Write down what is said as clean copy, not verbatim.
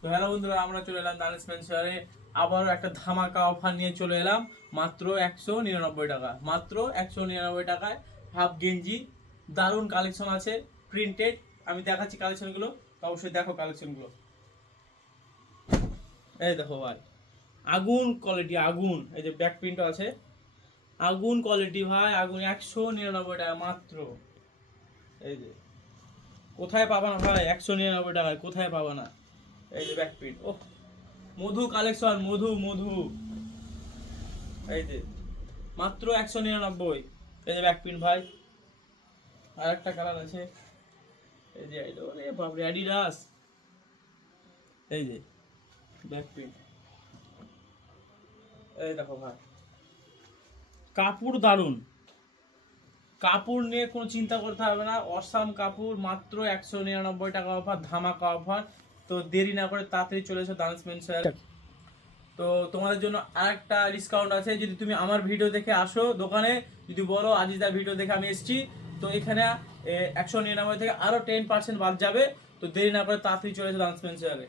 তো হ্যালো বন্ধুরা, আমরা চলে এলাম দানিশ মেনসওয়্যারে। আবারও একটা ধামাকা অফার নিয়ে চলে এলাম। মাত্র 199 টাকা, মাত্র 199 টাকায় হাফ গেঞ্জি। দারুণ কালেকশন আছে, প্রিন্টেড। আমি দেখাচ্ছি কালেকশনগুলো, তো অবশ্যই দেখো কালেকশনগুলো। এই দেখো ভাই, আগুন কোয়ালিটি, আগুন। এই যে ব্যাক প্রিন্টও আছে, আগুন কোয়ালিটি ভাই, আগুন। 199 টাকা মাত্র। এই যে কোথায় পাবা না ভাই, 199 টাকায় কোথায় পাবা না। এই যে ব্যাক প্রিন্ট, ও মধু কালেকশন, মধু মধু। এই যে মাত্র 199। এই যে ব্যাক প্রিন্ট ভাই, আর একটা কালার আছে। এই যে ওরে বাপরে, অ্যাডিডাস। এই যে ব্যাক প্রিন্ট, এই দেখো ভাই, কাপড় দারুন। কাপড় নিয়ে কোনো চিন্তা করতে হবে না, অসাম কাপড়। মাত্র 199 টাকা অফার, ধামাকা অফার। তো দেরি না করে তাড়াতাড়ি চলে এসো দানিশ মেনসওয়্যার। তো তোমাদের জন্য আরেকটা ডিসকাউন্ট আছে। যদি তুমি আমার ভিডিও দেখে আসো দোকানে, যদি বলো আজিজদার ভিডিও দেখে আমি এসেছি, তো এখানে 199 থেকে আরো 10% বাদ যাবে। তো দেরি না করে তাড়াতাড়ি চলে এসো দানিশ মেনসওয়্যারে।